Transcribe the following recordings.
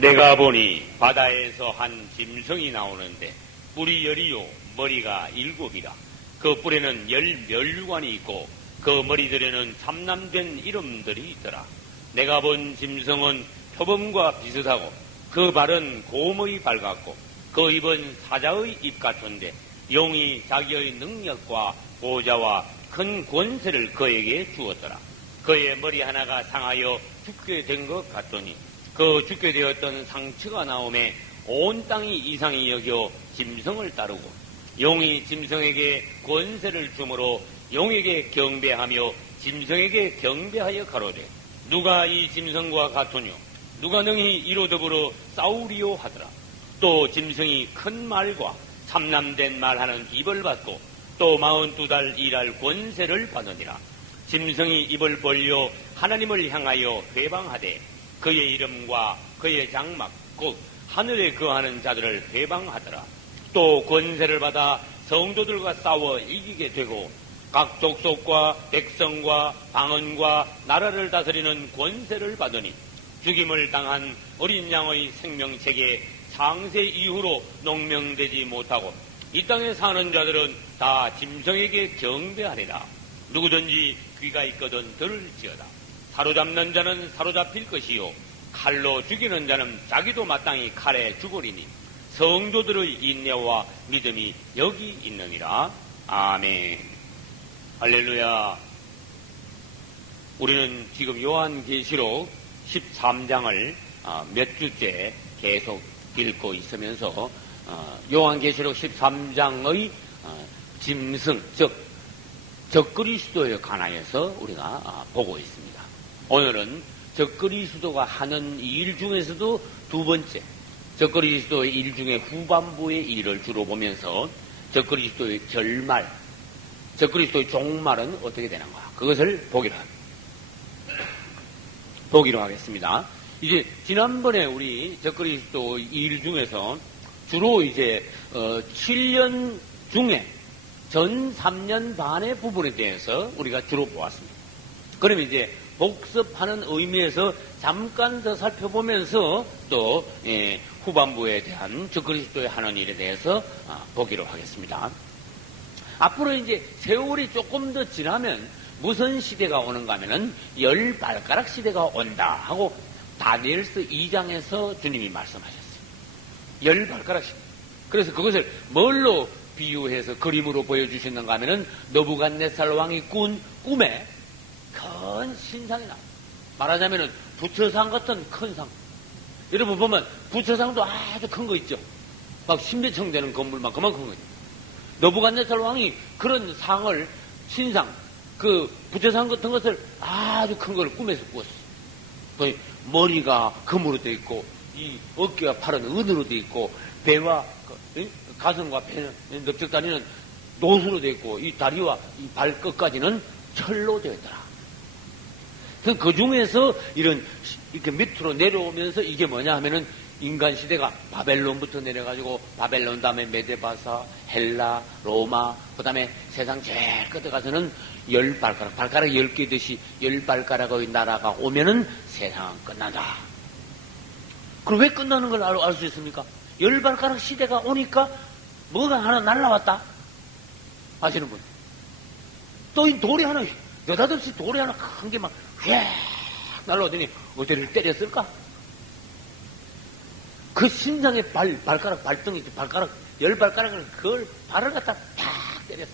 내가 보니 바다에서 한 짐승이 나오는데 뿔이 10이요 머리가 7이라. 그 뿔에는 10멸류관이 있고 그 머리들에는 참남된 이름들이 있더라. 내가 본 짐승은 표범과 비슷하고 그 발은 곰의 발 같고 그 입은 사자의 입 같은데 용이 자기의 능력과 보좌와 큰 권세를 그에게 주었더라. 그의 머리 하나가 상하여 죽게 된 것 같더니 그 죽게 되었던 상처가 나오매 온 땅이 이상히 여겨 짐승을 따르고 용이 짐승에게 권세를 주므로 용에게 경배하며 짐승에게 경배하여 가로되 누가 이 짐승과 같으뇨 누가 능히 이로 더불어 싸우리요 하더라. 또 짐승이 큰 말과 참남된 말하는 입을 받고 또 42달 일할 권세를 받으니라. 짐승이 입을 벌려 하나님을 향하여 회방하되 그의 이름과 그의 장막 곧 하늘에 거하는 자들을 회방하더라. 또 권세를 받아 성도들과 싸워 이기게 되고 각 족속과 백성과 방언과 나라를 다스리는 권세를 받으니 죽임을 당한 어린 양의 생명책에 창세 이후로 농명되지 못하고 이 땅에 사는 자들은 다 짐승에게 경배하리라. 누구든지 귀가 있거든 들을지어다. 사로잡는 자는 사로잡힐 것이요 칼로 죽이는 자는 자기도 마땅히 칼에 죽으리니 성도들의 인내와 믿음이 여기 있느니라. 아멘. 할렐루야. 우리는 지금 요한계시록 13장을 몇 주째 계속 읽고 있으면서 요한계시록 13장의 짐승 즉 적그리스도에 관하여서 우리가 보고 있습니다. 오늘은 적그리스도가 하는 일 중에서도 두 번째 적그리스도의 일 중에 후반부의 일을 주로 보면서 적그리스도의 결말, 적그리스도의 종말은 어떻게 되는가 그것을 보기로 하겠습니다. 이제 지난번에 우리 적그리스도 일 중에서 주로 이제 7년 중에 전 3년 반의 부분에 대해서 우리가 주로 보았습니다. 그러면 이제 복습하는 의미에서 잠깐 더 살펴보면서 또 후반부에 대한 적그리스도의 하는 일에 대해서 보기로 하겠습니다. 앞으로 이제 세월이 조금 더 지나면 무슨 시대가 오는가 하면은 10발가락 시대가 온다 하고 다니엘서 2장에서 주님이 말씀하셨어요. 10발가락 시대. 그래서 그것을 뭘로 비유해서 그림으로 보여주시는가 하면은 느부갓네살 왕이 꾼 꿈에 큰 신상이 나옵니다. 말하자면은 부처상 같은 큰 상. 여러분 보면 부처상도 아주 큰 거 있죠. 막 10몇 되는 건물만 그만큼 거 있죠. 느부갓네살 왕이 그런 상을 신상 그 부처상 같은 것을 아주 큰 걸 꿈에서 꾸었어요. 머리가 금으로 되어 있고 이 어깨와 팔은 은으로 되어 있고 배와 가슴과 배는 넓적다리는 노수로 되어 있고 이 다리와 이 발끝까지는 철로 되어 있더라. 그 중에서 이렇게 밑으로 내려오면서 이게 뭐냐 하면은 인간 시대가 바벨론부터 내려가지고 바벨론 다음에 메데바사, 헬라, 로마, 그 다음에 세상 제일 끝에 가서는 10발가락, 발가락 10개듯이 10발가락의 나라가 오면은 세상은 끝난다. 그럼 왜 끝나는 걸 알 수 있습니까? 10발가락 시대가 오니까 뭐가 하나 날라왔다? 아시는 분? 또 이 돌이 하나, 느닷없이 돌이 하나 큰 게 막 휙 날라오더니 어디를 때렸을까? 그 신상의 발가락, 발등이, 발가락, 10발가락을 그걸 발을 갖다 탁 때렸어.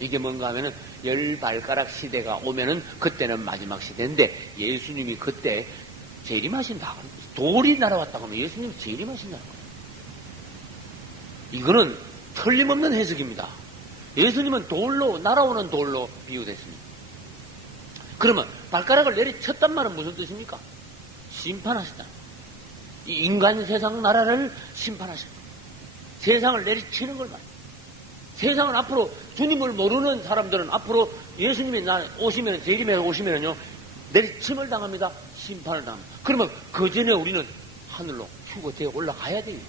이게 뭔가 하면은 10발가락 시대가 오면은 그때는 마지막 시대인데 예수님이 그때 재림하신다. 돌이 날아왔다고 하면 예수님이 재림하신다는 거예요. 이거는 틀림없는 해석입니다. 예수님은 돌로, 날아오는 돌로 비유됐습니다. 그러면 발가락을 내리쳤단 말은 무슨 뜻입니까? 심판하신다. 이 인간 세상 나라를 심판하신다. 세상을 내리치는 걸 말이에요. 세상은 앞으로 주님을 모르는 사람들은 앞으로 예수님이 오시면, 재림에 오시면요, 내리침을 당합니다. 심판을 당합니다. 그러면 그 전에 우리는 하늘로 휴거되어 올라가야 돼요.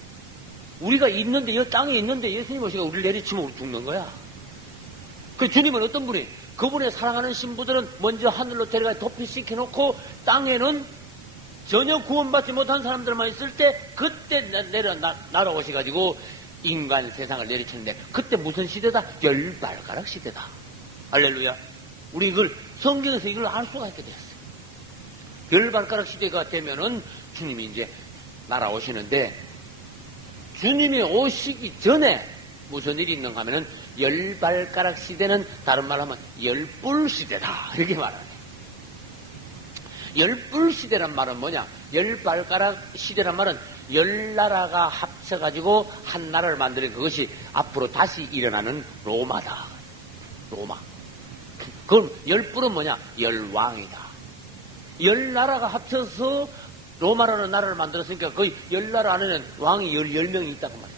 우리가 있는데, 이 땅에 있는데 예수님 오시가 우리를 내리치면 우리 죽는 거야. 그 주님은 어떤 분이? 그분의 사랑하는 신부들은 먼저 하늘로 데려가 도피시켜놓고 땅에는 전혀 구원받지 못한 사람들만 있을 때 그때 날아오셔가지고 인간 세상을 내리쳤는데 그때 무슨 시대다? 열발가락 시대다. 할렐루야. 우리 이걸 성경에서 이걸 알 수가 있게 되었어요. 열발가락 시대가 되면은 주님이 이제 날아오시는데 주님이 오시기 전에 무슨 일이 있는가 하면은 열발가락 시대는 다른 말로 하면 열불 시대다. 이렇게 말하네. 열불 시대란 말은 뭐냐? 열발가락 시대란 말은 열 나라가 합쳐가지고 한 나라를 만드는 그것이 앞으로 다시 일어나는 로마다. 로마. 그럼 열불은 뭐냐? 열왕이다. 열 나라가 합쳐서 로마라는 나라를 만들었으니까 거의 열 나라 안에는 왕이 10명이 있다고 말이야.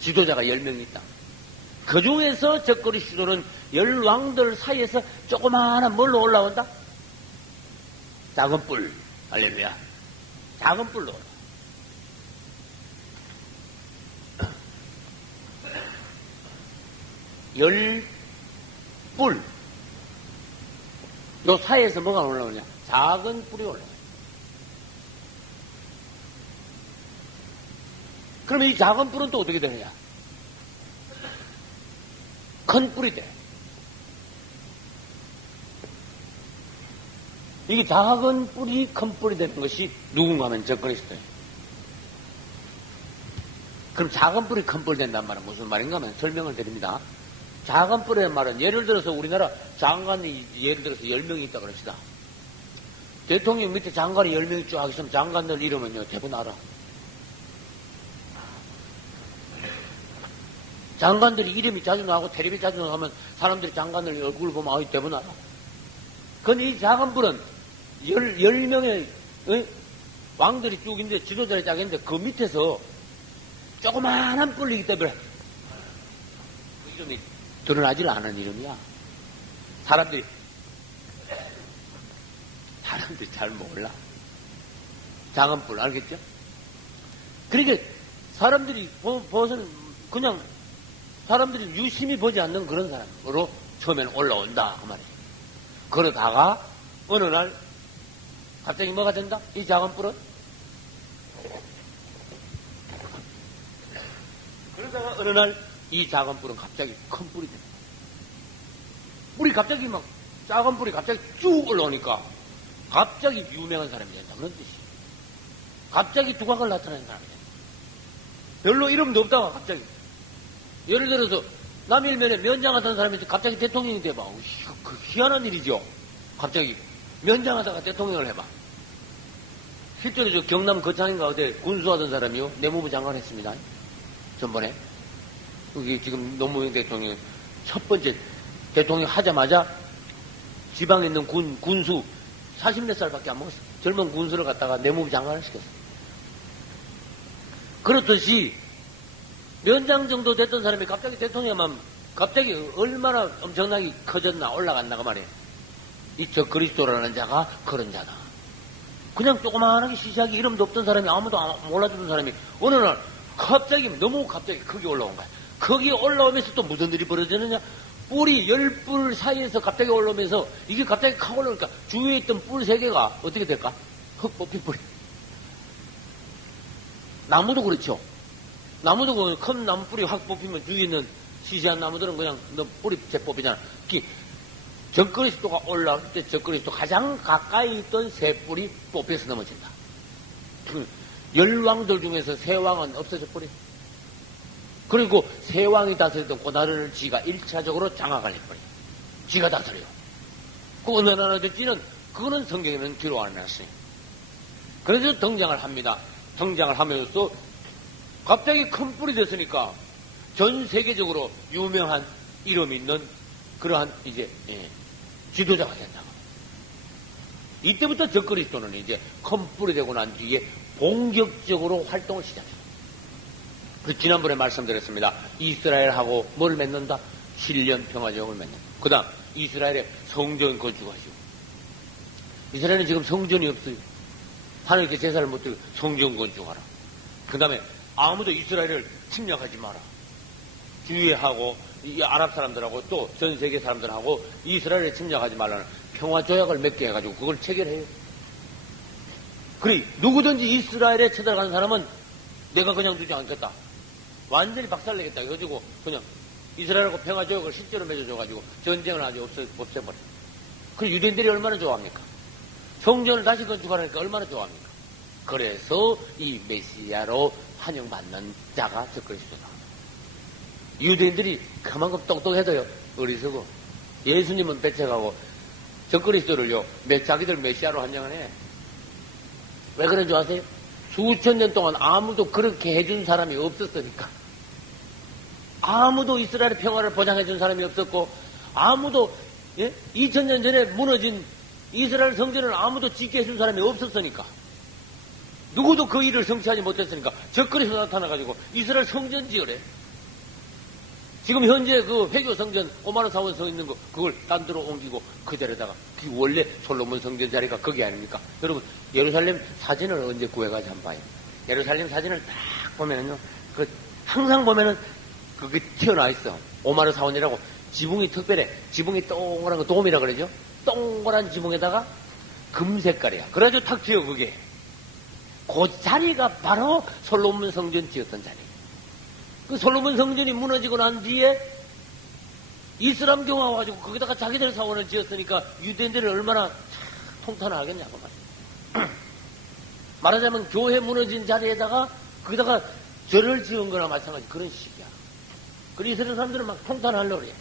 지도자가 10명이 있다. 그 중에서 적그리 시도는 열 왕들 사이에서 조그마한 뭘로 올라온다? 작은 뿔. 할렐루야. 작은 뿔로 올라. 열 뿔. 요 사이에서 뭐가 올라오냐? 작은 뿔이 올라와요. 그러면 이 작은 뿔은 또 어떻게 되느냐? 큰 뿔이 돼. 이게 작은 뿔이 큰 뿔이 되는 것이 누군가 하면 적그리스도예요. 그럼 작은 뿔이 큰 뿔이 된단 말은 무슨 말인가 하면 설명을 드립니다. 작은 뿔의 말은 예를 들어서 우리나라 장관이 예를 들어서 10명이 있다 그럽시다. 대통령 밑에 장관이 10명이 쫙 있으면 장관들 이름은요 대부분 알아. 장관들이 이름이 자주 나오고 텔레비 자주 나오면 사람들이 장관들 얼굴을 보면 아이 대부분 알아. 근데 이 작은 뿔은 10명의 왕들이 쭉 있는데 지도자를 쫙 있는데 그 밑에서 조그마한 뿔이기 때문에 그 이름이 드러나질 않은 이름이야. 사람들이 잘 몰라. 작은 뿔 알겠죠? 그러니까 사람들이 보서는 그냥 사람들이 유심히 보지 않는 그런 사람으로 처음에는 올라온다 그 말이에요. 그러다가 어느 날 갑자기 뭐가 된다? 이 작은 뿔은 그러다가 어느 날 이 작은 뿔은 갑자기 큰 뿔이 됩니다. 뿔이 갑자기 막 작은 뿔이 갑자기 쭉 올라오니까 갑자기 유명한 사람이 된다 그런 뜻이에요. 갑자기 두각을 나타내는 사람이 된다. 별로 이름도 없다가 갑자기 예를 들어서 남일면에 면장하던 사람이 갑자기 대통령이 돼봐. 그 희한한 일이죠. 갑자기 면장하다가 대통령을 해봐. 실제로 저 경남 거창인가 어디 군수하던 사람이요. 내무부 장관 했습니다. 전번에. 여기 지금 노무현 대통령 첫 번째 대통령 하자마자 지방에 있는 군수 40몇 살밖에 안 먹었어. 젊은 군수를 갖다가 내무부 장관을 시켰어. 그렇듯이 면장 정도 됐던 사람이 갑자기 대통령만 갑자기 얼마나 엄청나게 커졌나 올라갔나가 말이에요. 이 적그리스도라는 자가 그런 자다. 그냥 조그마하게 시시하게 이름도 없던 사람이 아무도 몰라주는 사람이 어느 날 갑자기 너무 갑자기 크게 올라온 거야. 거기 올라오면서 또 무슨 일이 벌어지느냐? 뿔이 10뿔 사이에서 갑자기 올라오면서 이게 갑자기 확 올라오니까 주위에 있던 뿔 3개가 어떻게 될까? 흙 뽑힌 뿔이. 나무도 그렇죠. 나무도 큰 나무 뿌리 확 뽑히면 주위에 있는 시시한 나무들은 그냥 너 뿌리 재 뽑히잖아. 적그리스도가 올라올 때 적그리스도 가장 가까이 있던 새 뿔이 뽑혀서 넘어진다. 10왕들 중에서 새 왕은 없어져 버려. 그리고 새 왕이 다스리던 그 나라를 지가 1차적으로 장악을 해버려. 지가 다스려. 그 어느 나라 될지는 그거는 성경에는 기록 안 해놨어요. 그래서 등장을 합니다. 등장을 하면서 갑자기 큰 뿔이 됐으니까 전 세계적으로 유명한 이름 있는 그러한 이제 지도자가 된다. 이때부터 적그리스도는 이제 큰 뿔이 되고 난 뒤에 본격적으로 활동을 시작해요. 그 지난번에 말씀드렸습니다. 이스라엘하고 뭘 맺는다? 7년 평화정을 맺는다. 그 다음 이스라엘에 성전 건축하시고. 이스라엘은 지금 성전이 없어요. 하나님께 제사를 못 드리고 성전 건축하라. 그 다음에 아무도 이스라엘을 침략하지 마라. 주위에 하고 이 아랍 사람들하고 또 전 세계 사람들하고 이스라엘을 침략하지 말라는 평화 조약을 맺게 해가지고 그걸 체결해요. 그래, 누구든지 이스라엘에 쳐들어가는 사람은 내가 그냥 두지 않겠다. 완전히 박살내겠다. 해가지고 그냥 이스라엘하고 평화조약을 실제로 맺어줘가지고 전쟁을 아주 없애버려. 그래, 유대인들이 얼마나 좋아합니까? 성전을 다시 건축하라니까 얼마나 좋아합니까? 그래서 이 메시아로 환영받는 자가 적그리스도다. 유대인들이 그만큼 똑똑해도요, 어리석어. 예수님은 배척하고 적그리스도를요, 자기들 메시아로 환영하네. 왜 그런 줄 아세요? 수천 년 동안 아무도 그렇게 해준 사람이 없었으니까. 아무도 이스라엘의 평화를 보장해준 사람이 없었고, 아무도, 2000년 전에 무너진 이스라엘 성전을 아무도 짓게 해준 사람이 없었으니까. 누구도 그 일을 성취하지 못했으니까 적그리스도 나타나가지고 이스라엘 성전 지으래. 지금 현재 그 회교 성전 5만원 사원 서 있는 거 그걸 딴 데로 옮기고 그대로다가 그 원래 솔로몬 성전 자리가 거기 아닙니까? 여러분 예루살렘 사진을 언제 구해가지고 한번 봐요. 예루살렘 사진을 딱 보면은요, 그 항상 보면은 그게 튀어나와 있어. 5만원 사원이라고 지붕이 특별해. 지붕이 동그란 거 돔이라 그러죠. 동그란 지붕에다가 금 색깔이야. 그래가지고 탁 튀어 그게. 그 자리가 바로 솔로몬 성전 지었던 자리. 그 솔로몬 성전이 무너지고 난 뒤에 이슬람교가 와가지고 거기다가 자기들 사원을 지었으니까 유대인들이 얼마나 통탄하겠냐고 말이야. 말하자면 교회 무너진 자리에다가 거기다가 절을 지은 거나 마찬가지 그런 식이야. 그래서 이스라엘 사람들은 막 통탄하려고 그래.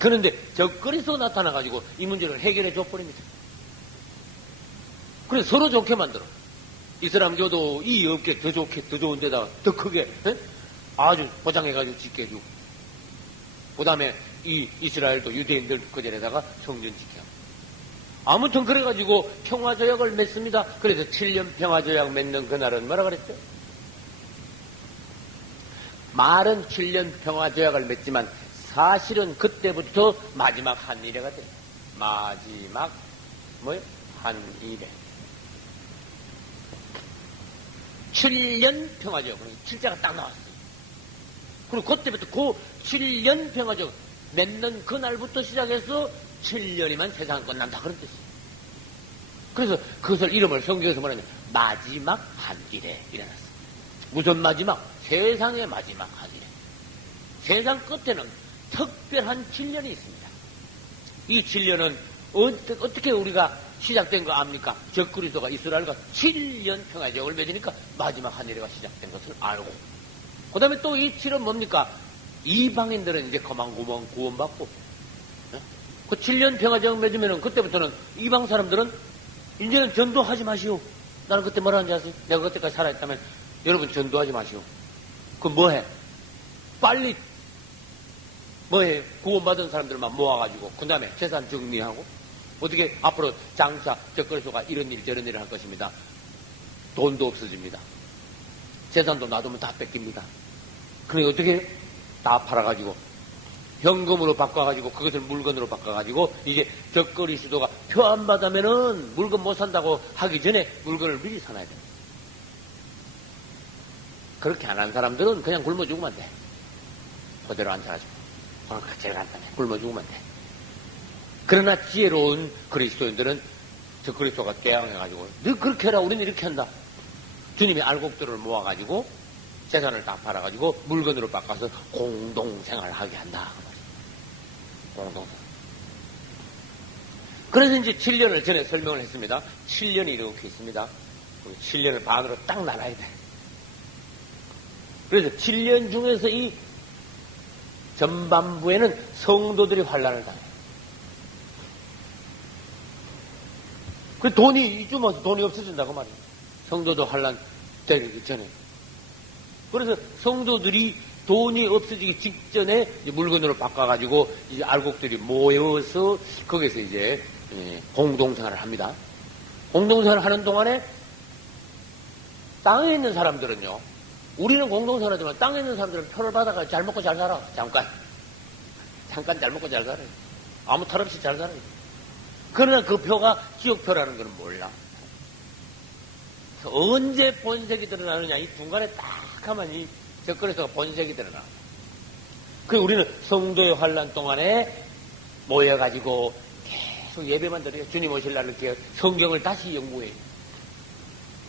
그런데 적그리스도 나타나가지고 이 문제를 해결해 줘버립니다. 그래서 서로 좋게 만들어. 이슬람교도 이 업계 더 좋게, 더 좋은 데다가 더 크게, 아주 보장해가지고 짓게 해주고. 그 다음에 이 이스라엘도 유대인들 그 자리에다가 성전 지켜. 아무튼 그래가지고 평화조약을 맺습니다. 그래서 7년 평화조약 맺는 그날은 뭐라 그랬죠? 말은 7년 평화조약을 맺지만 사실은 그때부터 마지막 한일회가 돼요. 마지막 뭐예요? 한일회. 7년 평화조약. 7자가 딱 나왔어요. 그리고 그때부터 그 7년 평화조약 맺는 그날부터 시작해서 7년이면 세상 끝난다 그런 뜻이에요. 그래서 그것을 이름을 성경에서 뭐라냐, 마지막 한일회 일어났어요. 무슨 마지막? 세상의 마지막 한일회. 세상 끝에는 특별한 7년이 있습니다. 이 7년은 어떻게 우리가 시작된 거 압니까? 적그리스도가 이스라엘과 7년 평화조약을 맺으니까 마지막 한일회가 시작된 것을 알고, 그 다음에 또 이 7은 뭡니까? 이방인들은 이제 그만 구원받고, 그 7년 평화조약 맺으면은 그때부터는 이방 사람들은 이제는 전도하지 마시오. 나는 그때 뭐라 하는지 아세요? 내가 그때까지 살아있다면 여러분 전도하지 마시오. 그 뭐해? 빨리 뭐해? 구원받은 사람들만 모아가지고 그 다음에 재산 정리하고 어떻게 앞으로 장사 적그리스도가 이런 일 저런 일을 할 것입니다. 돈도 없어집니다. 재산도 놔두면 다 뺏깁니다. 그러니 어떻게 다 팔아가지고 현금으로 바꿔가지고 그것을 물건으로 바꿔가지고 이제 적그리스도가 표 안 받으면은 물건 못 산다고 하기 전에 물건을 미리 사놔야 돼. 그렇게 안 한 사람들은 그냥 굶어 죽으면 돼. 그대로 앉아가지고 제일 간단해. 굶어 죽으면 돼. 그러나 지혜로운 그리스도인들은 적그리스도가 깨양해가지고 너 그렇게 해라. 우리는 이렇게 한다. 주님이 알곡들을 모아가지고 재산을 다 팔아가지고 물건으로 바꿔서 공동생활하게 한다. 공동생활. 그래서 이제 7년을 전에 설명을 했습니다. 7년이 이렇게 있습니다. 7년을 반으로 딱 나눠야 돼. 그래서 7년 중에서 이 전반부에는 성도들이 환난을 당해요. 그 돈이 이쯤 와서 돈이 없어진다고 말이에요. 성도도 환난 되기 전에. 그래서 성도들이 돈이 없어지기 직전에 물건으로 바꿔가지고 이제 알곡들이 모여서 거기서 이제 공동생활을 합니다. 공동생활을 하는 동안에 땅에 있는 사람들은요, 우리는 공동생활 하지만 땅에 있는 사람들은 표를 받아가 잘 먹고 잘 살아. 잠깐 잘 먹고 잘 살아요. 아무 탈 없이 잘 살아요. 그러나 그 표가 지옥표라는 건 몰라. 언제 본색이 드러나느냐, 이 중간에 딱 하면 이 적그리스도가 본색이 드러나. 그 우리는 성도의 환난 동안에 모여가지고 계속 예배만 드려요. 주님 오실 날을 이렇게 성경을 다시 연구해요.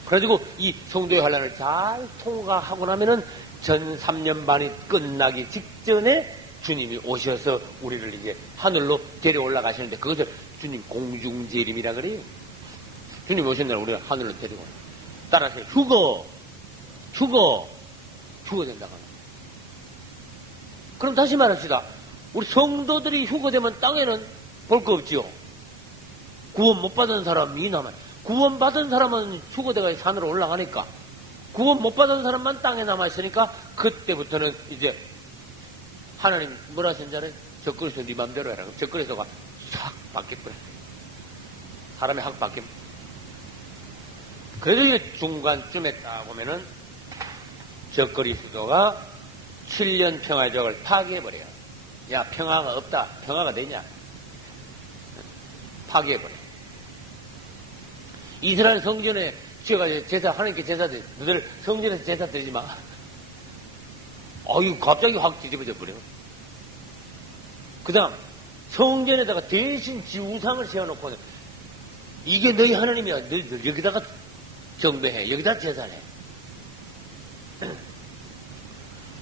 그래가지고 이 성도의 환란을 잘 통과하고 나면은 전 3년 반이 끝나기 직전에 주님이 오셔서 우리를 이제 하늘로 데려 올라가시는데 그것을 주님 공중재림이라 그래요. 주님 오신 날 우리가 하늘로 데리고 따라서 죽어 된다고 합니다. 그럼 다시 말합시다. 우리 성도들이 휴거되면 땅에는 볼 거 없지요. 구원 못 받은 사람이 남아요. 구원 받은 사람은 휴거돼가 산으로 올라가니까 구원 못 받은 사람만 땅에 남아있으니까 그때부터는 이제 하나님 뭐라 하신잖아요. 적그리스도 네 맘대로 해라. 적그리스도가 싹 바뀌어버려. 사람이 확 바뀝니다. 그래도 이제 중간쯤에 딱 보면은 적그리스도가 7년 평화의 적을 파괴해버려요. 야, 평화가 없다. 평화가 되냐? 파괴해버려. 이스라엘 성전에 지어가지고 제사, 하나님께 제사 드려. 너들 성전에서 제사 드리지 마. 아유, 갑자기 확 뒤집어져 버려. 그 다음, 성전에다가 대신 지 우상을 세워놓고, 이게 너희 하나님이야. 너희 여기다가 정배해. 여기다 제사해.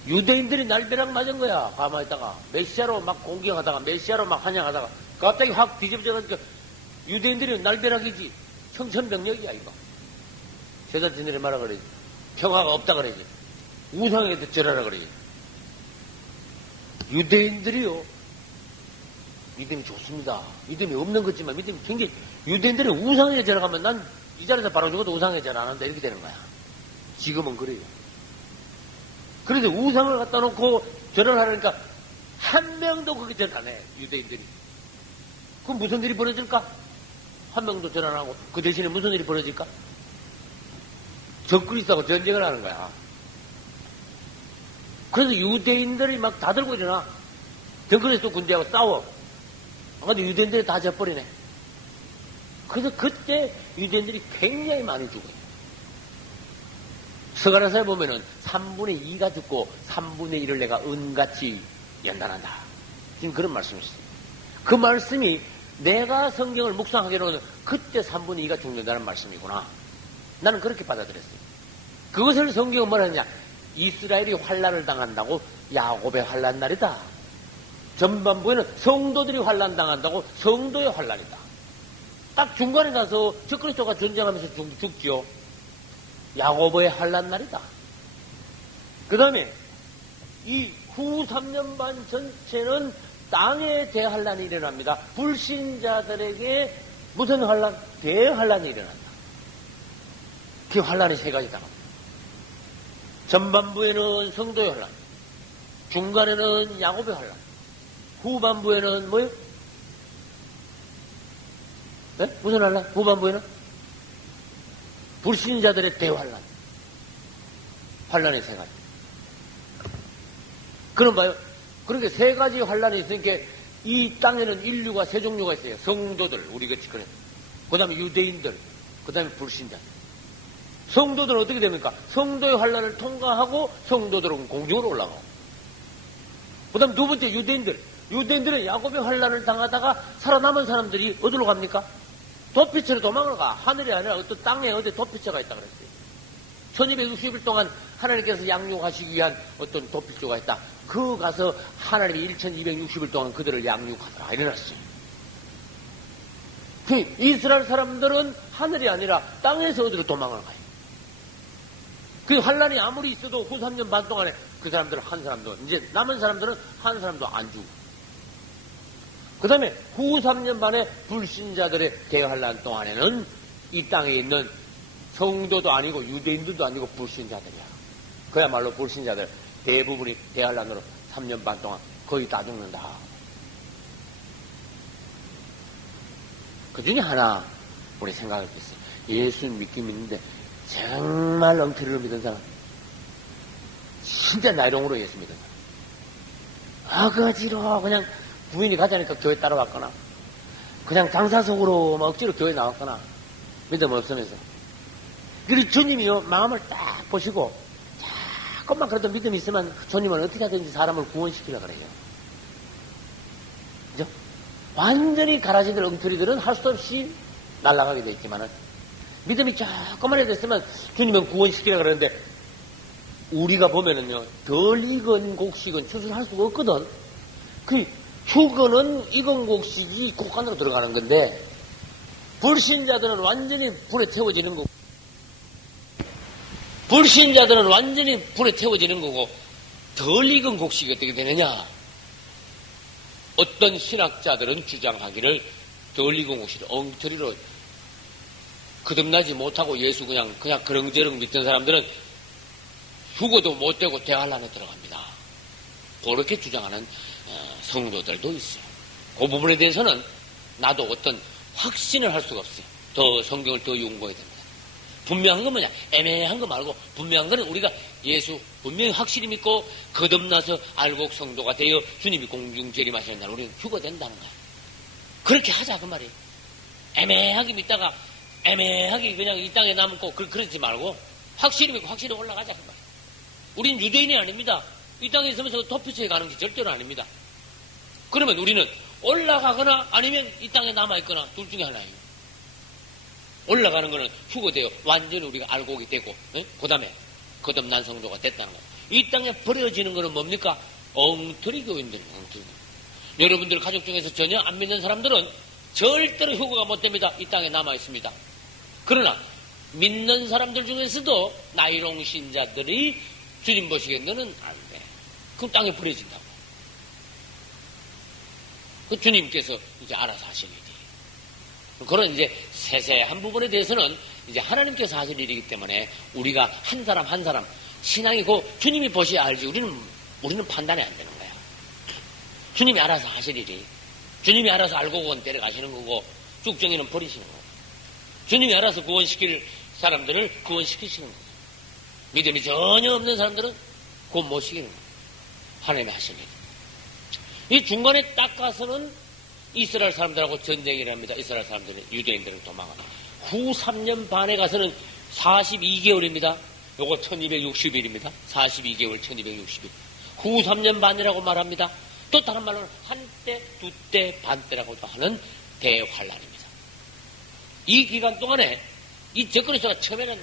유대인들이 날벼락 맞은 거야. 가만히 있다가. 메시아로 막 공경하다가, 메시아로 막 환영하다가, 갑자기 확 뒤집어져가지고, 유대인들이 날벼락이지. 청천벽력이야, 이거. 제사 지내려 말하 그러지. 평화가 없다 그러지. 우상에도 절하라 그러지. 유대인들이요. 믿음이 좋습니다. 믿음이 없는 거지만 믿음이 굉장히, 유대인들이 우상에 절하면 난 이 자리에서 바로 죽어도 우상에 절 안 한다. 이렇게 되는 거야. 지금은 그래요. 그런데 우상을 갖다 놓고 절을 하려니까 한 명도 그렇게 절 안 해. 유대인들이. 그럼 무슨 일이 벌어질까? 한 명도 절 안 하고 그 대신에 무슨 일이 벌어질까? 적그리스도하고 전쟁을 하는 거야. 그래서 유대인들이 막 다 들고 일어나. 적그리스도 군대하고 싸워. 근데 유대인들이 다 져버리네. 그래서 그때 유대인들이 굉장히 많이 죽어요. 서가라사에 보면은 3분의 2가 죽고 3분의 1을 내가 은같이 연단한다. 지금 그런 말씀이 있어요. 그 말씀이 내가 성경을 묵상하기로는 그때 3분의 2가 죽는다는 말씀이구나. 나는 그렇게 받아들였어요. 그것을 성경은 뭐라 하냐. 이스라엘이 환란을 당한다고 야곱의 환란 날이다. 전반부에는 성도들이 환란 당한다고 성도의 환란이다. 딱 중간에 가서 적그리스도가 전쟁하면서 죽지요. 야고보의 환란 날이다. 그 다음에 이 후 3년 반 전체는 땅에 대환란이 일어납니다. 불신자들에게 무슨 환란? 대환란이 일어난다. 그 환란이 세 가지 당합니다. 전반부에는 성도의 환란, 중간에는 야고보의 환란, 후반부에는 뭐예요? 네? 무슨 환란? 후반부에는? 불신자들의 대환란. 환란의 세 가지. 그럼 봐요. 그렇게 세 가지 환란이 있으니까 이 땅에는 인류가 세 종류가 있어요. 성도들, 우리 같이 그래. 그 다음에 유대인들, 그 다음에 불신자들. 성도들은 어떻게 됩니까? 성도의 환란을 통과하고 성도들은 공중으로 올라가고. 그 다음 두 번째 유대인들. 유대인들은 야곱의 환란을 당하다가 살아남은 사람들이 어디로 갑니까? 도피처로 도망을 가. 하늘이 아니라 어떤 땅에 어디 도피처가 있다 그랬어요. 1260일 동안 하나님께서 양육하시기 위한 어떤 도피처가 있다. 그 가서 하나님이 1260일 동안 그들을 양육하더라. 일어났어요. 이스라엘 사람들은 하늘이 아니라 땅에서 어디로 도망을 가요. 그 환란이 아무리 있어도 후 3년 반 동안에 그 사람들 한 사람도, 이제 남은 사람들은 한 사람도 안 죽어. 그 다음에 후 3년 반에 불신자들의 대환란 동안에는 이 땅에 있는 성도도 아니고 유대인들도 아니고 불신자들이야. 그야말로 불신자들 대부분이 대환란으로 3년 반 동안 거의 다 죽는다. 그 중에 하나 우리 생각할 게 있어요. 예수 믿긴 믿는데 정말 엉터리로 믿은 사람, 진짜 나이롱으로 예수 믿은 사람, 아거지로 그냥 부인이 가자니까 교회 따라왔거나 그냥 장사 속으로 막 억지로 교회 나왔거나 믿음 없으면서. 그리고 주님이요 마음을 딱 보시고 조금만 그래도 믿음이 있으면 주님은 어떻게 하든지 사람을 구원시키려고 그래요. 그죠? 완전히 가라지들 엉터리들은 할 수 없이 날아가게 돼 있지만은 믿음이 조금만 됐으면 주님은 구원시키라 그러는데 우리가 보면은요, 덜 익은 곡식은 추수할 수가 없거든. 그 휴거는 익은 곡식이 곡간으로 들어가는 건데 불신자들은 완전히 불에 태워지는 거고 불신자들은 완전히 불에 태워지는 거고 덜 익은 곡식이 어떻게 되느냐? 어떤 신학자들은 주장하기를 덜 익은 곡식을 엉터리로 거듭나지 못하고 예수 그냥 그렁저렁 믿던 사람들은 휴거도 못 되고 대환란에 들어갑니다. 그렇게 주장하는 성도들도 있어요. 그 부분에 대해서는 나도 어떤 확신을 할 수가 없어요. 더 성경을 더 연구해야 됩니다. 분명한 건 뭐냐? 애매한 거 말고 분명한 거는 우리가 예수 분명히 확실히 믿고 거듭나서 알곡 성도가 되어 주님이 공중 재림하시는 날 우리는 휴거된다는 거야. 그렇게 하자 그 말이에요. 애매하게 믿다가 애매하게 그냥 이 땅에 남고 그러지 말고 확실히 믿고 확실히 올라가자 그 말이에요. 우린 유대인이 아닙니다. 이 땅에 있으면서 도피처에 가는 게 절대로 아닙니다. 그러면 우리는 올라가거나 아니면 이 땅에 남아있거나 둘 중에 하나예요. 올라가는 거는 휴거되어 완전히 우리가 알곡이 되고 그 다음에 거듭난 성도가 됐다는 거예요. 이 땅에 버려지는 거는 뭡니까? 엉터리 교인들입니다. 엉터리. 여러분들 가족 중에서 전혀 안 믿는 사람들은 절대로 휴거가 못 됩니다. 이 땅에 남아있습니다. 그러나 믿는 사람들 중에서도 나이롱 신자들이 주님 보시기에 너는 안 돼. 그럼 땅에 버려진다고. 그 주님께서 이제 알아서 하실 일이에요. 그런 이제 세세한 부분에 대해서는 이제 하나님께서 하실 일이기 때문에 우리가 한 사람 한 사람 신앙이 그 주님이 보셔야 알지 우리는 판단이 안 되는 거야. 주님이 알아서 하실 일이 주님이 알아서 알고 구원 데려가시는 거고 쭉정이는 버리시는 거고 주님이 알아서 구원시킬 사람들을 구원시키시는 거고 믿음이 전혀 없는 사람들은 구원 못 시키는 거예요. 하나님이 하실 일. 이 중간에 딱 가서는 이스라엘 사람들하고 전쟁을 합니다. 이스라엘 사람들은 유대인들은 도망하고 후 3년 반에 가서는 42개월입니다. 요거 1260일입니다. 42개월 1260일. 후 3년 반이라고 말합니다. 또 다른 말로는 한때, 두때, 반때라고도 하는 대환란입니다. 이 기간 동안에 이 적그리스도가 처음에는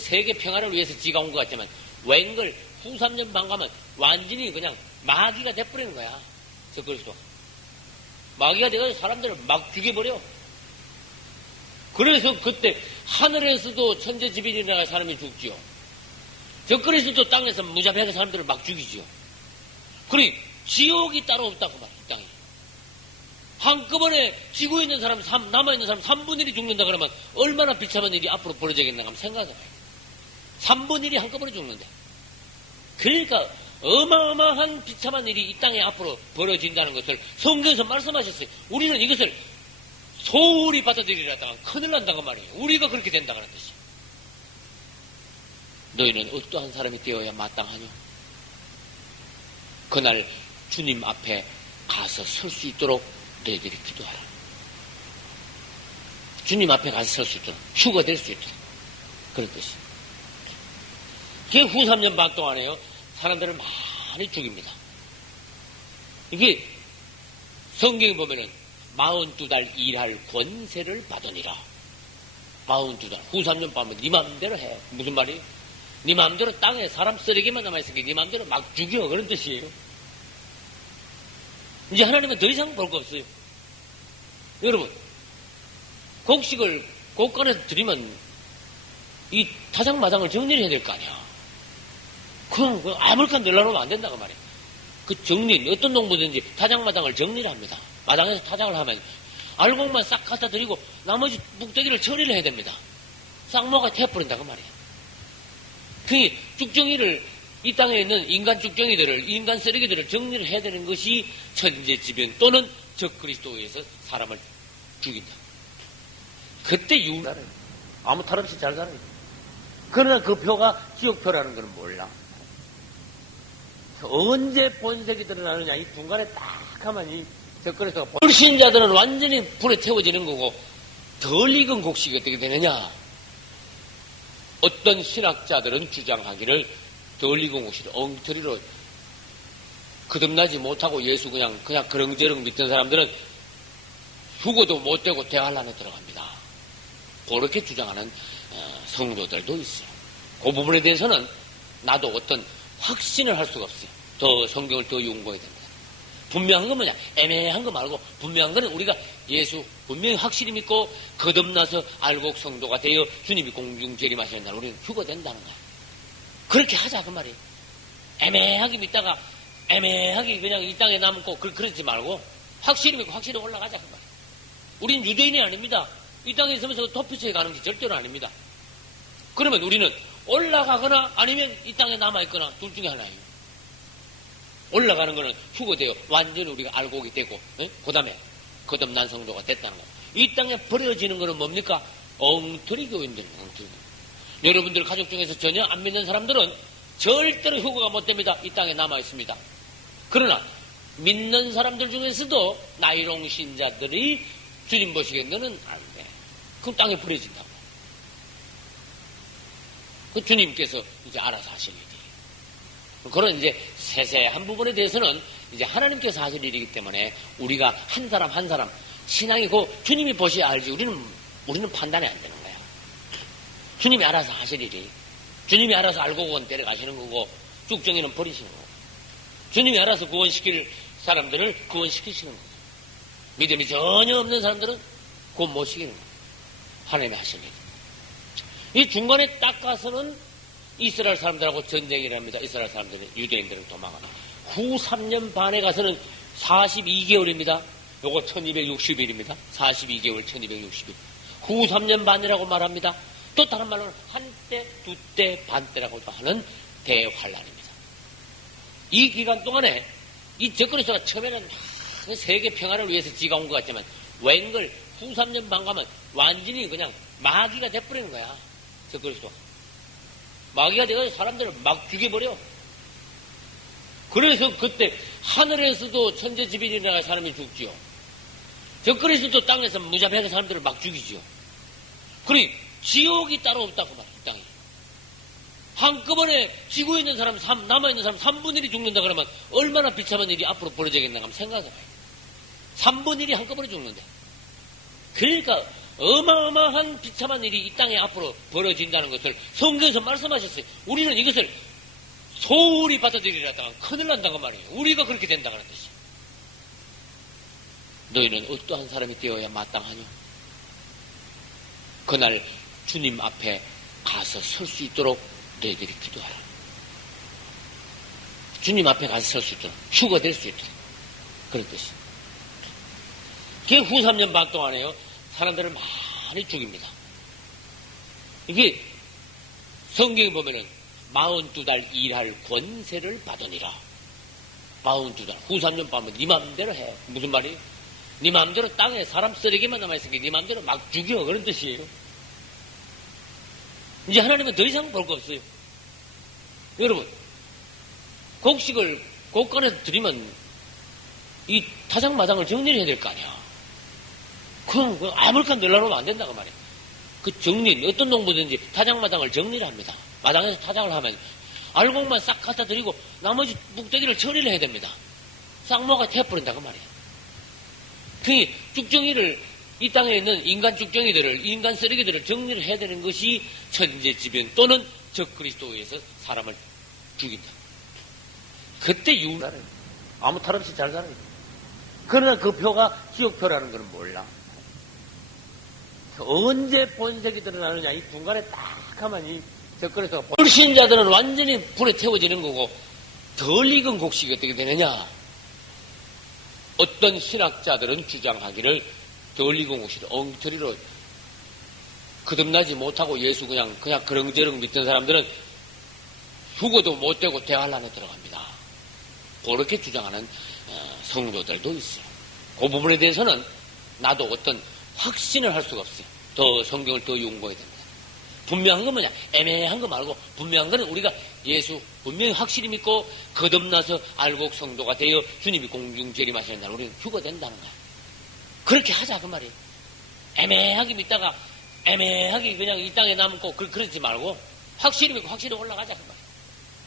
세계 평화를 위해서 지가 온 것 같지만 웬걸 후 3년 반 가면 완전히 그냥 마귀가 돼버리는 거야. 적그리스도 마귀가 돼가지고 사람들을 막 죽여버려. 그래서 그때 하늘에서도 천재지변이라는 사람이 죽지요. 적그리스도 땅에서 무자비하게 사람들을 막 죽이지요. 그러니 지옥이 따로 없다고 말이야. 이 땅에 한꺼번에 지구에 있는 사람 남아있는 사람 3분의 1이 죽는다 그러면 얼마나 비참한 일이 앞으로 벌어지겠나 하면 생각해봐요. 3분의 1이 한꺼번에 죽는다. 그러니까 어마어마한 비참한 일이 이 땅에 앞으로 벌어진다는 것을 성경에서 말씀하셨어요. 우리는 이것을 소홀히 받아들이려다가 큰일 난다고 말이에요. 우리가 그렇게 된다는 뜻이에요. 너희는 어떠한 사람이 되어야 마땅하냐? 그날 주님 앞에 가서 설 수 있도록 너희들이 기도하라. 주님 앞에 가서 설 수 있도록, 휴가 될 수 있도록. 그런 뜻이에요. 그게 후 3년 반 동안에요. 사람들을 많이 죽입니다. 이게 성경에 보면은 42달 일할 권세를 받으니라. 42달. 후 3년 반은 네 마음대로 해. 무슨 말이에요? 네 마음대로 땅에 사람 쓰레기만 남아있으니까 네 마음대로 막 죽여. 그런 뜻이에요. 이제 하나님은 더 이상 볼 거 없어요. 여러분, 곡식을 곡간에서 드리면 이 타작마당을 정리를 해야 될 거 아니야. 그럼 아무렇게나 늘어놓으면 안 된다고 말이에요. 그 정리, 어떤 농부든지 타작마당을 정리를 합니다. 마당에서 타작을 하면 알곡만 싹 갖다 드리고 나머지 묵대기를 처리를 해야 됩니다. 싹모가 태워버린다고 말이에요. 그 쭉정이를 이 땅에 있는 인간 쭉정이들을 인간 쓰레기들을 정리를 해야 되는 것이 천재지변 또는 적그리스도에서 사람을 죽인다. 그때 유나는 아무 탈 없이 잘 살아요. 그러나 그 표가 지옥표라는 것은 몰라. 언제 본색이 드러나느냐 이 중간에 딱 하면 이 적그리스도가 불신자들은 완전히 불에 태워지는 거고 덜 익은 곡식이 어떻게 되느냐? 어떤 신학자들은 주장하기를 덜 익은 곡식을 엉터리로 거듭나지 못하고 예수 그냥 그렁저렁 믿던 사람들은 휴거도 못 되고 대환란에 들어갑니다. 그렇게 주장하는 성도들도 있어요. 그 부분에 대해서는 나도 어떤 확신을 할 수가 없어요. 더 성경을 더 연구해야 됩니다. 분명한 건 뭐냐? 애매한 거 말고 분명한 거는 우리가 예수 분명히 확실히 믿고 거듭나서 알곡 성도가 되어 주님이 공중 재림하시는 날 우리는 휴거된다는 거야. 그렇게 하자 그 말이에요. 애매하게 믿다가 애매하게 그냥 이 땅에 남고 그러지 말고 확실히 믿고 확실히 올라가자 그 말이에요. 우린 유대인이 아닙니다. 이 땅에 있으면서 토피스에 가는 게 절대로 아닙니다. 그러면 우리는 올라가거나 아니면 이 땅에 남아있거나 둘 중에 하나예요. 올라가는 거는 휴거되어 완전히 우리가 알곡이 되고 그 다음에 거듭난 성도가 됐다는 거예요. 이 땅에 버려지는 거는 뭡니까? 엉터리 교인들. 여러분들 가족 중에서 전혀 안 믿는 사람들은 절대로 휴거가 못 됩니다. 이 땅에 남아있습니다. 그러나 믿는 사람들 중에서도 나이롱 신자들이 주님 보시기에 너는 안 돼. 그럼 땅에 버려진다고. 그 주님께서 이제 알아서 하실 일이에요. 그런 이제 세세한 부분에 대해서는 이제 하나님께서 하실 일이기 때문에 우리가 한 사람 한 사람 신앙이 그 주님이 보셔야 알지 우리는 판단이 안 되는 거야. 주님이 알아서 하실 일이 주님이 알아서 알고 구원 데려가시는 거고 쭉정이는 버리시는 거고 주님이 알아서 구원시킬 사람들을 구원시키시는 거고 믿음이 전혀 없는 사람들은 구원 못 시키는 거고 하나님이 하실 일. 이 중간에 딱 가서는 이스라엘 사람들하고 전쟁을 합니다. 이스라엘 사람들은 유대인들은 도망하다. 후 3년 반에 가서는 42개월입니다. 요거 1260일입니다. 42개월 1260일. 후 3년 반이라고 말합니다. 또 다른 말로는 한때, 두때, 반때라고도 하는 대환란입니다. 이 기간 동안에 이 적그리스도가 처음에는 세계 평화를 위해서 지가 온 것 같지만 웬걸 후 3년 반 가면 완전히 그냥 마귀가 돼버리는 거야. 적그리스도가. 마귀가 되어서 사람들을 막 죽여버려. 그래서 그때 하늘에서도 천재지변이라는 사람이 죽지요. 적그리스도 땅에서 무자비하게 사람들을 막 죽이지요. 그러니 지옥이 따로 없다고 말이야. 이 땅에. 한꺼번에 지구에 있는 사람, 남아있는 사람 3분의 1이 죽는다 그러면 얼마나 비참한 일이 앞으로 벌어지겠나 하면 생각해봐요. 3분의 1이 한꺼번에 죽는데. 그러니까 어마어마한 비참한 일이 이 땅에 앞으로 벌어진다는 것을 성경에서 말씀하셨어요. 우리는 이것을 소홀히 받아들이려다가 큰일 난다고 말이에요. 우리가 그렇게 된다는 뜻이에요. 너희는 어떠한 사람이 되어야 마땅하냐? 그날 주님 앞에 가서 설 수 있도록 너희들이 기도하라. 주님 앞에 가서 설 수 있도록 휴거될 수 있도록 그런 뜻이에요. 그게 후 3년 반 동안에요. 사람들을 많이 죽입니다. 이게 성경에 보면은 42달 일할 권세를 받으니라. 42달. 후 3년 밤은 네 마음대로 해. 무슨 말이에요? 네 마음대로 땅에 사람 쓰레기만 남아있으니까 네 마음대로 막 죽여. 그런 뜻이에요. 이제 하나님은 더 이상 볼 거 없어요. 여러분, 곡식을 곡간에서 드리면 이 타작마당을 정리를 해야 될 거 아니야. 그럼 아무렇게나 늘어놓으면 안 된다고 말이야. 그 정리, 어떤 농부든지 타작마당을 정리를 합니다. 마당에서 타작을 하면 알곡만 싹 갖다 드리고 나머지 묵대기를 처리를 해야 됩니다. 싹모가 태워버린다고 말이야. 그 쭉정이를 이 땅에 있는 인간 쭉정이들을, 인간 쓰레기들을 정리를 해야 되는 것이 천재지변 또는 적그리스도에서 사람을 죽인다. 그때 유나는 아무 탈 없이 잘 살아요. 그러나 그 표가 지옥표라는 걸 몰라. 언제 본색이 드러나느냐, 이 중간에 딱 하면 이 적그리스도가 불신자들은 완전히 불에 태워지는 거고, 덜 익은 곡식이 어떻게 되느냐? 어떤 신학자들은 주장하기를 덜 익은 곡식을 엉터리로 거듭나지 못하고 예수 그냥 그렁저렁 믿던 사람들은 휴거도 못되고 대환란에 들어갑니다. 그렇게 주장하는 성도들도 있어요. 그 부분에 대해서는 나도 어떤 확신을 할 수가 없어요. 더 성경을 더 연구해야 됩니다. 분명한 건 뭐냐? 애매한 거 말고 분명한 거는 우리가 예수 분명히 확실히 믿고 거듭나서 알곡 성도가 되어 주님이 공중 재림하시는 날 우리는 휴거된다는 거야. 그렇게 하자 그 말이에요. 애매하게 믿다가 애매하게 그냥 이 땅에 남고 그러지 말고 확실히 믿고 확실히 올라가자 그 말이에요.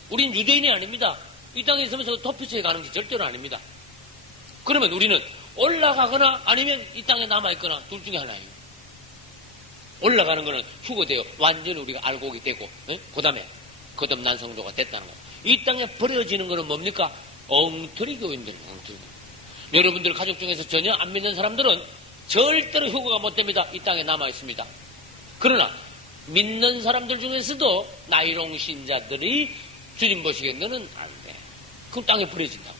우린 유대인이 아닙니다. 이 땅에 있으면서 토피스에 가는 게 절대로 아닙니다. 그러면 우리는 올라가거나 아니면 이 땅에 남아있거나 둘 중에 하나예요. 올라가는 거는 휴거되어 완전히 우리가 알곡이 되고, 그 다음에 거듭난 성도가 됐다는 거. 이 땅에 버려지는 거는 뭡니까? 엉터리 교인들입니다. 엉터리. 여러분들 가족 중에서 전혀 안 믿는 사람들은 절대로 휴거가 못 됩니다. 이 땅에 남아 있습니다. 그러나 믿는 사람들 중에서도 나이롱 신자들이 주님 보시기에 너는 안 돼. 그럼 땅에 버려진다고.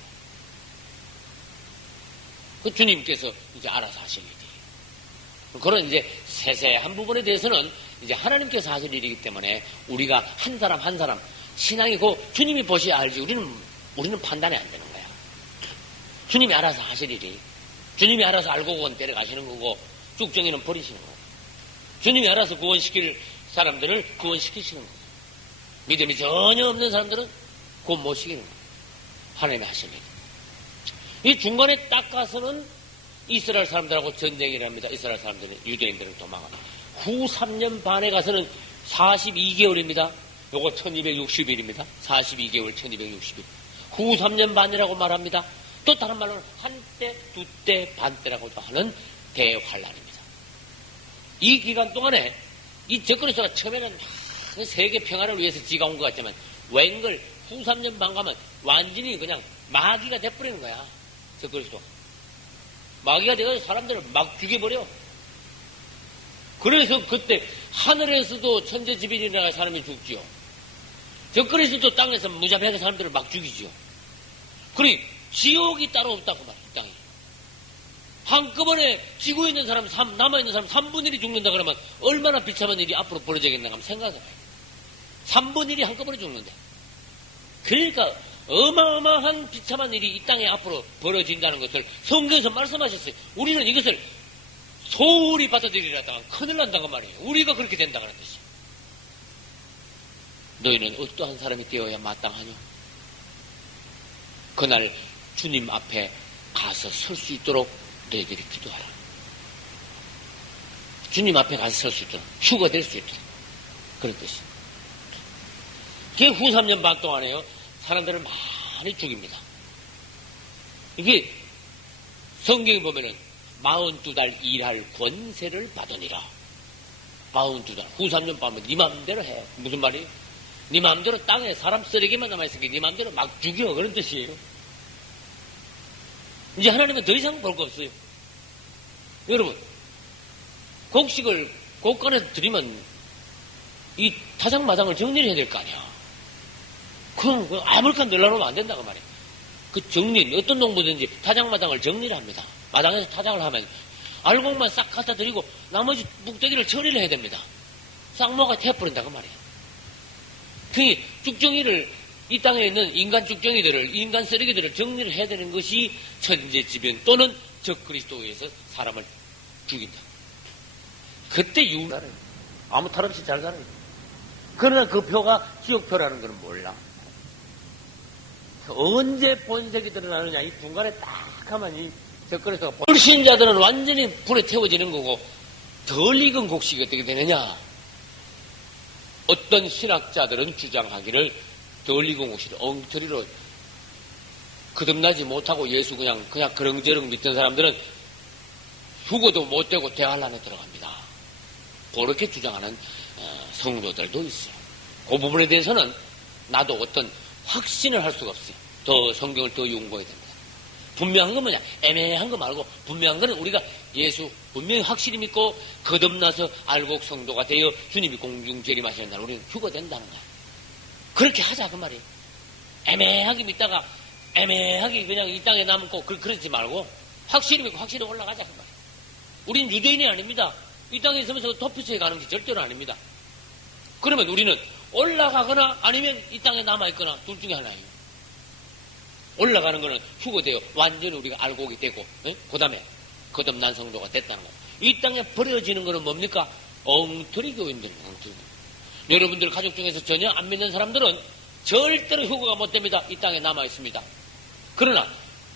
그 주님께서 이제 알아서 하실 일이. 그런 이제 세세한 부분에 대해서는 이제 하나님께서 하실 일이기 때문에 우리가 한 사람 한 사람 신앙이고 주님이 보셔야 알지 우리는 판단이 안 되는 거야. 주님이 알아서 하실 일이. 주님이 알아서 알고 구원 데려가시는 거고 쭉정이는 버리시는 거고. 주님이 알아서 구원시킬 사람들을 구원시키시는 거고. 믿음이 전혀 없는 사람들은 구원 못 시키는 거고. 하나님이 하실 일. 이 중간에 딱 가서는 이스라엘 사람들하고 전쟁을 합니다. 이스라엘 사람들은 유대인들을 도망합니다. 후 3년 반에 가서는 42개월입니다. 요거 1260일입니다. 42개월 1260일. 후 3년 반이라고 말합니다. 또 다른 말로는 한때, 두때, 반때라고도 하는 대환란입니다. 이 기간 동안에 이 적그리스도가 처음에는 세계 평화를 위해서 지가 온 것 같지만 웬걸 후 3년 반 가면 완전히 그냥 마귀가 돼버리는 거야. 적그리스도. 마귀가 돼가지고 사람들을 막 죽여버려. 그래서 그때 하늘에서도 천재지변이라는 사람이 죽지요. 적그리스도 땅에서 무자비하게 사람들을 막 죽이지요. 그러니 지옥이 따로 없다고 말이야. 땅에. 한꺼번에 지구에 있는 사람, 남아있는 사람 3분의 1이 죽는다 그러면 얼마나 비참한 일이 앞으로 벌어지겠나 하면 생각해봐요. 3분의 1이 한꺼번에 죽는다. 그러니까 어마어마한 비참한 일이 이 땅에 앞으로 벌어진다는 것을 성경에서 말씀하셨어요. 우리는 이것을 소홀히 받아들이려다가 큰일 난다고 말이에요. 우리가 그렇게 된다고 하는 뜻이에요. 너희는 어떠한 사람이 되어야 마땅하냐? 그날 주님 앞에 가서 설 수 있도록 너희들이 기도하라. 주님 앞에 가서 설 수 있도록, 휴가 될 수 있도록. 그런 뜻이에요. 그게 후 3년 반 동안에요. 사람들을 많이 죽입니다. 이게 성경에 보면은 42달 일할 권세를 받으니라. 42달. 후 3년 밤에 네 맘대로 해. 무슨 말이에요? 네 맘대로 땅에 사람 쓰레기만 남아있으니까 네 맘대로 막 죽여. 그런 뜻이에요. 이제 하나님은 더 이상 볼 거 없어요. 여러분, 곡식을 곡간에서 드리면 이 타작마당을 정리를 해야 될 거 아니야. 그럼 아무렇게나 늘어놓으면 안 된다고 말이에요. 그 정리, 어떤 농부든지 타작마당을 정리를 합니다. 마당에서 타작을 하면 알곡만 싹 갖다 드리고 나머지 묵대기를 처리를 해야 됩니다. 싹모가 태워버린다고 말이에요. 그 쭉정이를 이 땅에 있는 인간 쭉정이들을, 인간 쓰레기들을 정리를 해야 되는 것이 천재지변 또는 적그리스도에서 사람을 죽인다. 그때 유나는 아무 탈 없이 잘 살아요. 그러나 그 표가 지옥표라는 건 몰라. 언제 본색이 드러나느냐, 이 중간에 딱 하면 이 적그리스도가 불신자들은 완전히 불에 태워지는 거고, 덜 익은 곡식이 어떻게 되느냐? 어떤 신학자들은 주장하기를 덜 익은 곡식을 엉터리로 거듭나지 못하고 예수 그냥 그렁저렁 믿던 사람들은 휴거도 못 되고 대환란에 들어갑니다. 그렇게 주장하는 성도들도 있어요. 그 부분에 대해서는 나도 어떤 확신을 할 수가 없어요. 더 성경을 더 연구해야 됩니다. 분명한 건 뭐냐? 애매한 거 말고 분명한 거는 우리가 예수 분명히 확실히 믿고 거듭나서 알곡 성도가 되어 주님이 공중 재림하시는 날 우리는 휴거된다는 거야. 그렇게 하자 그 말이에요. 애매하게 믿다가 애매하게 그냥 이 땅에 남고 그러지 말고 확실히 믿고 확실히 올라가자 그 말이에요. 우린 유대인이 아닙니다. 이 땅에 있으면서 도피처에 가는 게 절대로 아닙니다. 그러면 우리는 올라가거나 아니면 이 땅에 남아있거나 둘 중에 하나예요. 올라가는 거는 휴거되어 완전히 우리가 알곡이 되고 그 다음에 거듭난 성도가 됐다는 거예요. 이 땅에 버려지는 거는 뭡니까? 엉터리 교인들입니다. 엉터리. 여러분들 가족 중에서 전혀 안 믿는 사람들은 절대로 휴거가 못 됩니다. 이 땅에 남아있습니다. 그러나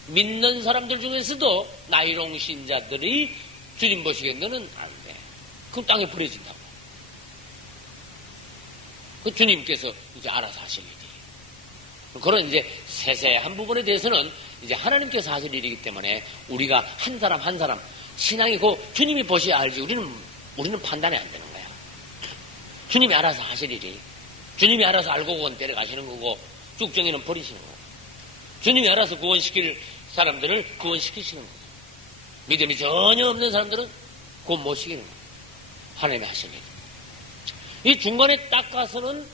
믿는 사람들 중에서도 나이롱 신자들이 주님 보시기에 너는 안 돼. 그럼 땅에 버려진다고. 그 주님께서 이제 알아서 하실 일이. 그런 이제 세세한 부분에 대해서는 이제 하나님께서 하실 일이기 때문에 우리가 한 사람 한 사람 신앙이고 주님이 보셔야 알지 우리는 판단이 안 되는 거야. 주님이 알아서 하실 일이. 주님이 알아서 알고 구원 데려가시는 거고 쭉정이는 버리시는 거고 주님이 알아서 구원시킬 사람들을 구원시키시는 거고 믿음이 전혀 없는 사람들은 구원 못 시키는 거고 하나님이 하실 일. 이 중간에 딱 가서는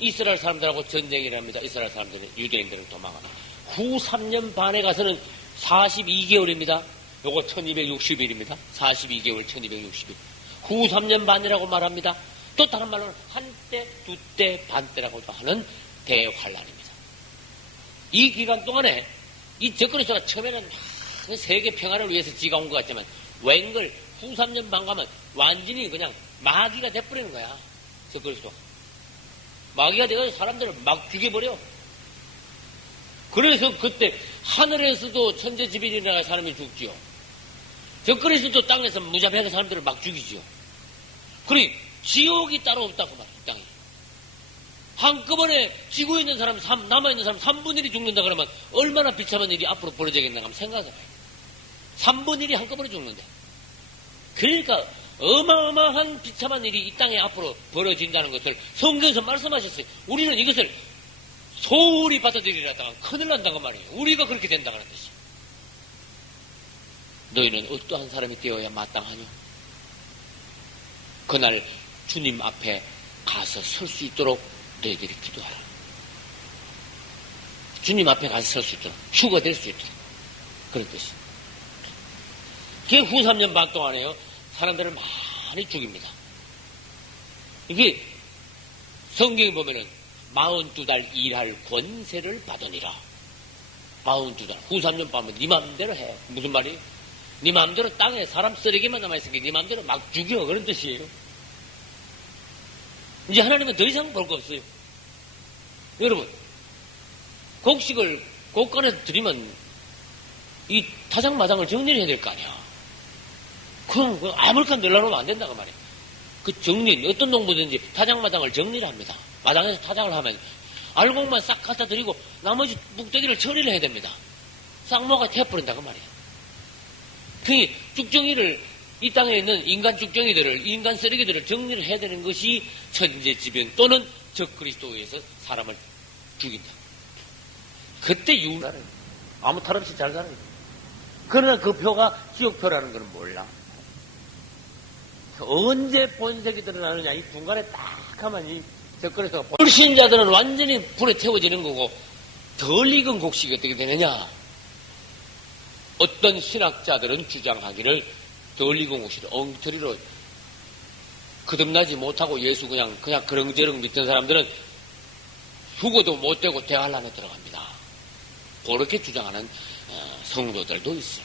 이스라엘 사람들하고 전쟁을 합니다. 이스라엘 사람들은 유대인들을 도망하고 후 3년 반에 가서는 42개월입니다. 요거 1260일입니다. 42개월 1260일. 후 3년 반이라고 말합니다. 또 다른 말로는 한때, 두때, 반때라고도 하는 대환란입니다. 이 기간 동안에 이 적그리스도가 처음에는 막 세계 평화를 위해서 지가 온 것 같지만 웬걸 후 3년 반 가면 완전히 그냥 마귀가 돼버리는 거야. 적그리스도가. 마귀가 돼가지고 사람들을 막 죽여버려. 그래서 그때 하늘에서도 천재지변이라는 사람이 죽지요. 적그리스도 땅에서 무자비하게 사람들을 막 죽이지요. 그러니 지옥이 따로 없다고 말이에요. 땅에. 한꺼번에 지구에 있는 사람, 남아있는 사람 3분의 1이 죽는다 그러면 얼마나 비참한 일이 앞으로 벌어지겠나 하면 생각해봐요. 3분의 1이 한꺼번에 죽는데. 그러니까 어마어마한 비참한 일이 이 땅에 앞으로 벌어진다는 것을 성경에서 말씀하셨어요. 우리는 이것을 소홀히 받아들이려다가 큰일 난다고 말이에요. 우리가 그렇게 된다는 뜻이에요. 너희는 어떠한 사람이 되어야 마땅하냐? 그날 주님 앞에 가서 설 수 있도록 너희들이 기도하라. 주님 앞에 가서 설 수 있도록, 휴가 될 수 있도록. 그런 뜻이에요. 그게 후 3년 반 동안에요. 사람들을 많이 죽입니다. 이게 성경에 보면은 42달 일할 권세를 받으니라. 42달. 후 3년 반은 네 마음대로 해. 무슨 말이에요? 네 마음대로 땅에 사람 쓰레기만 남아있으니까 네 마음대로 막 죽여. 그런 뜻이에요. 이제 하나님은 더 이상 볼 거 없어요. 여러분, 곡식을 곳간에 드리면 이 타작마당을 정리를 해야 될 거 아니야. 그럼 아무렇게나 늘어놓으면 안 된다고 말이야. 그 정리, 어떤 농부든지 타작마당을 정리를 합니다. 마당에서 타작을 하면 알곡만 싹 갖다 드리고 나머지 묵대기를 처리를 해야 됩니다. 싹모가 태워버린다고 말이야. 그 쭉정이를 이 땅에 있는 인간 쭉정이들을, 인간 쓰레기들을 정리를 해야 되는 것이 천재지변 또는 적그리스도에서 사람을 죽인다. 그때 유나는 아무 탈 없이 잘 살아요. 그러나 그 표가 지옥표라는 것은 몰라. 언제 본색이 드러나느냐, 이 중간에 딱 하면 이 적그리스도가 불신자들은 완전히 불에 태워지는 거고, 덜 익은 곡식이 어떻게 되느냐? 어떤 신학자들은 주장하기를 덜 익은 곡식을 엉터리로 거듭나지 못하고 예수 그냥 그렁저렁 믿던 사람들은 죽어도 못되고 대환란에 들어갑니다. 그렇게 주장하는 성도들도 있어요.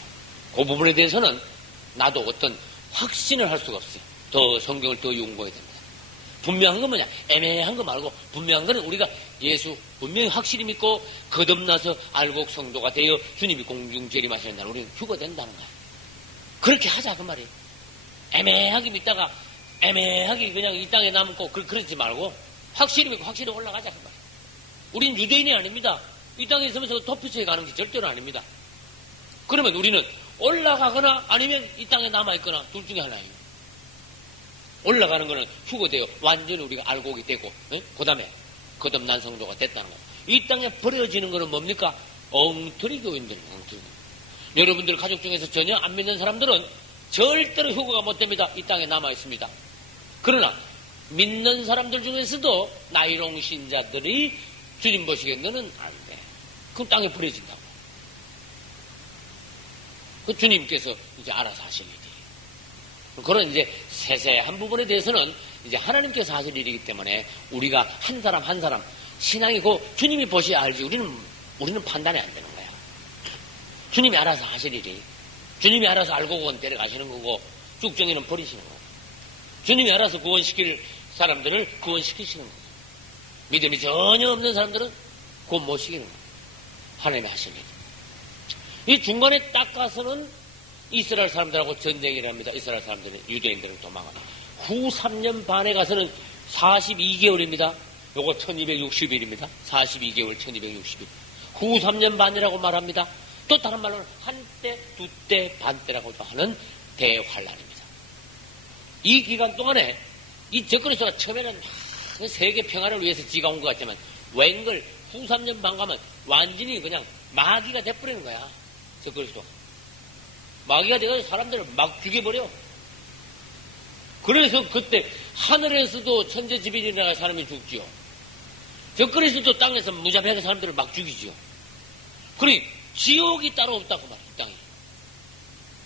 그 부분에 대해서는 나도 어떤 확신을 할 수가 없어요. 더 성경을 더 연구해야 됩니다. 분명한 건 뭐냐? 애매한 거 말고 분명한 거는 우리가 예수 분명히 확실히 믿고 거듭나서 알곡 성도가 되어 주님이 공중 재림하시는 날 우리는 휴거된다는 거야. 그렇게 하자 그 말이에요. 애매하게 믿다가 애매하게 그냥 이 땅에 남고 그러지 말고 확실히 믿고 확실히 올라가자 그 말이에요. 우린 유대인이 아닙니다. 이 땅에 있으면서 도피처에 가는 게 절대로 아닙니다. 그러면 우리는 올라가거나 아니면 이 땅에 남아있거나 둘 중에 하나예요. 올라가는 거는 휴거되어 완전히 우리가 알곡이 되고 그 다음에 거듭난 성도가 됐다는 거예요. 이 땅에 버려지는 거는 뭡니까? 엉터리 교인들은 엉터리. 여러분들 가족 중에서 전혀 안 믿는 사람들은 절대로 휴거가 못 됩니다. 이 땅에 남아있습니다. 그러나 믿는 사람들 중에서도 나이롱 신자들이 주님 보시기에 너는 안 돼. 그럼 땅에 버려진다고. 그 주님께서 이제 알아서 하실 일이에요. 그런 이제 세세한 부분에 대해서는 이제 하나님께서 하실 일이기 때문에 우리가 한 사람 한 사람 신앙이고 주님이 보셔야 알지 우리는 판단이 안 되는 거야. 주님이 알아서 하실 일이. 주님이 알아서 알고 구원 데려가시는 거고 쭉정이는 버리시는 거고 주님이 알아서 구원시킬 사람들을 구원시키시는 거고 믿음이 전혀 없는 사람들은 구원 못 시키는 거예요. 하나님이 하실 일. 이 중간에 딱 가서는 이스라엘 사람들하고 전쟁을 합니다. 이스라엘 사람들은 유대인들을 도망합니다. 후 3년 반에 가서는 42개월입니다. 요거 1260일입니다. 42개월 1260일. 후 3년 반이라고 말합니다. 또 다른 말로는 한때, 두때, 반때라고도 하는 대환란입니다. 이 기간 동안에 이 적그리스도가 처음에는 세계 평화를 위해서 지가 온 것 같지만 웬걸 후 3년 반 가면 완전히 그냥 마귀가 돼버리는 거야. 적그리스도. 마귀가 돼서 사람들을 막 죽여버려. 그래서 그때 하늘에서도 천재지변이라는 사람이 죽지요. 적그리스도 땅에서 무자비하게 사람들을 막 죽이지요. 그러니 지옥이 따로 없다고 말이야. 이 땅에.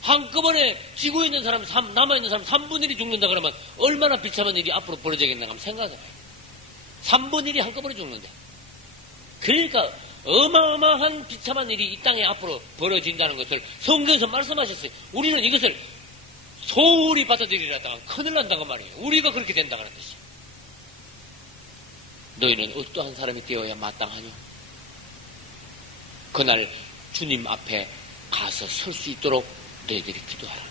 한꺼번에 지구에 있는 사람, 남아있는 사람 3분의 1이 죽는다 그러면 얼마나 비참한 일이 앞으로 벌어지겠나 하면 생각해봐요. 3분의 1이 한꺼번에 죽는다. 그러니까 어마어마한 비참한 일이 이 땅에 앞으로 벌어진다는 것을 성경에서 말씀하셨어요. 우리는 이것을 소홀히 받아들이려다가 큰일 난다고 말이에요. 우리가 그렇게 된다는 뜻이에요. 너희는 어떠한 사람이 되어야 마땅하냐? 그날 주님 앞에 가서 설 수 있도록 너희들이 기도하라.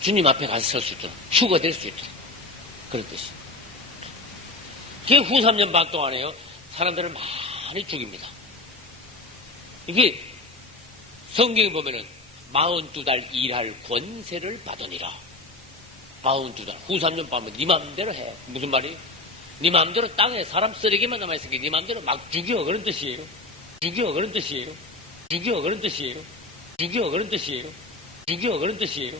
주님 앞에 가서 설 수 있도록, 휴가 될 수 있도록. 그런 뜻이에요. 그게 후 3년 반 동안에요. 사람들을 많이 죽입니다. 이게 성경에 보면은 42달 일할 권세를 받으니라. 42달. 후 3년 반은 네 마음대로 해. 무슨 말이에요? 네 마음대로 땅에 사람 쓰레기만 남아있으니까 네 마음대로 막 죽여. 그런 뜻이에요. 죽여. 그런 뜻이에요. 죽여. 그런 뜻이에요. 죽여. 그런 뜻이에요. 죽여. 그런 뜻이에요.